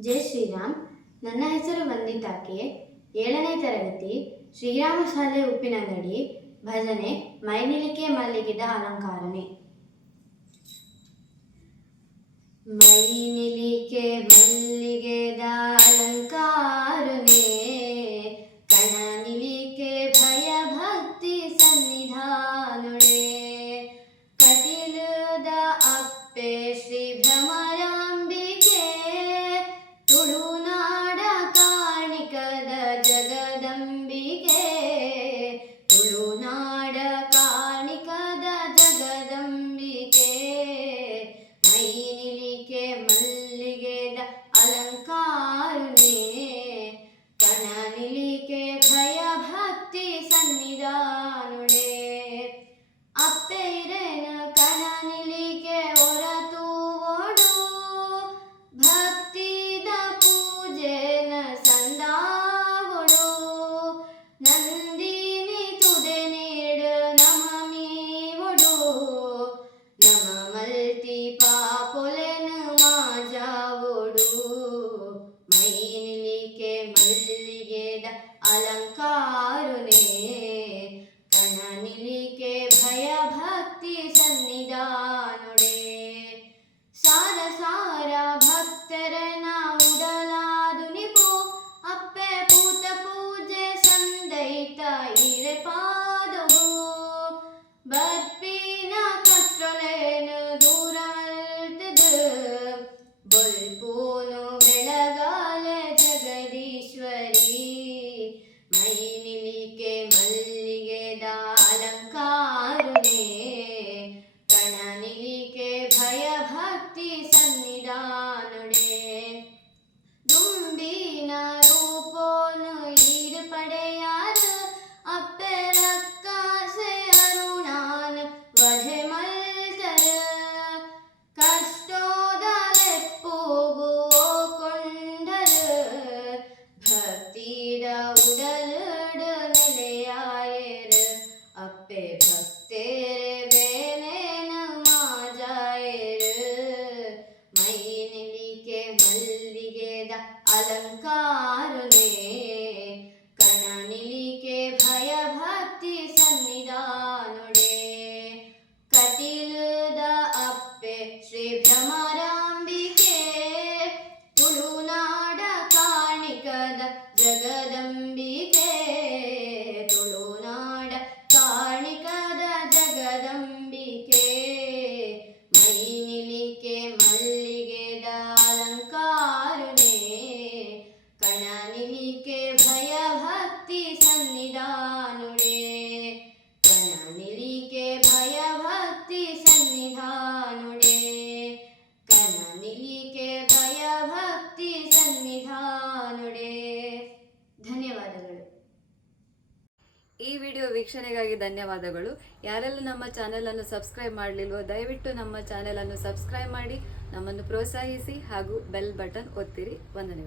ಜೈ ಶ್ರೀರಾಮ್. ನನ್ನ ಹೆಸರು ವಂದಿತಾಕೆ ಏಳನೇ ತರಗತಿ, ಶ್ರೀರಾಮ ಶಾಲೆ ಉಪ್ಪಿನಂಗಡಿ, ಭಜನೆ, ಮೈನಿಲಿಕೆ ಮಲ್ಲಿಗಿದ ಅಲಂಕಾರನೆ ಮೈನಿಲಿಕೆ ಮಲ್ಲಿಗೆದ 一个。अलङ्कारुणे भय भक्ति सन्निधा ಸನ್ನಿಧಾನುಡೆ ದುಂಬಿನ ರೂಪೋನು ಈರು ಪಡೆಯಾರು ಅಪ್ಪೆರಕ್ಕಾಸೆ ಅರುಣಾನ್ ವಧೆ ಮಲ್ತರ ಕಷ್ಟೋದಲೆಪ್ಪೂಗು ಕೊಂಡರು ಭಕ್ತಿದ Oh. ಸನ್ನಿಧಾನುಡೆ ಕನನಿಲಿಕೆ ಭಯ ಭಕ್ತಿ ಸನ್ನಿಧಾನುಡೆ ಕಣನಿಲಿಕೆ ಭಯ ಭಕ್ತಿ ಸನ್ನಿಧಾನುಡೆ ಧನ್ಯವಾದಗಳು. ಈ ವಿಡಿಯೋ ವೀಕ್ಷಣೆಗಾಗಿ ಧನ್ಯವಾದಗಳು. ಯಾರೆಲ್ಲ ನಮ್ಮ ಚಾನೆಲ್ ಅನ್ನು ಸಬ್ಸ್ಕ್ರೈಬ್ ಮಾಡಲಿಲ್ವೋ, ದಯವಿಟ್ಟು ನಮ್ಮ ಚಾನೆಲ್ ಅನ್ನು ಸಬ್ಸ್ಕ್ರೈಬ್ ಮಾಡಿ ನಮ್ಮನ್ನು ಪ್ರೋತ್ಸಾಹಿಸಿ ಹಾಗೂ ಬೆಲ್ ಬಟನ್ ಒತ್ತಿರಿ. ವಂದನೆಗಳು.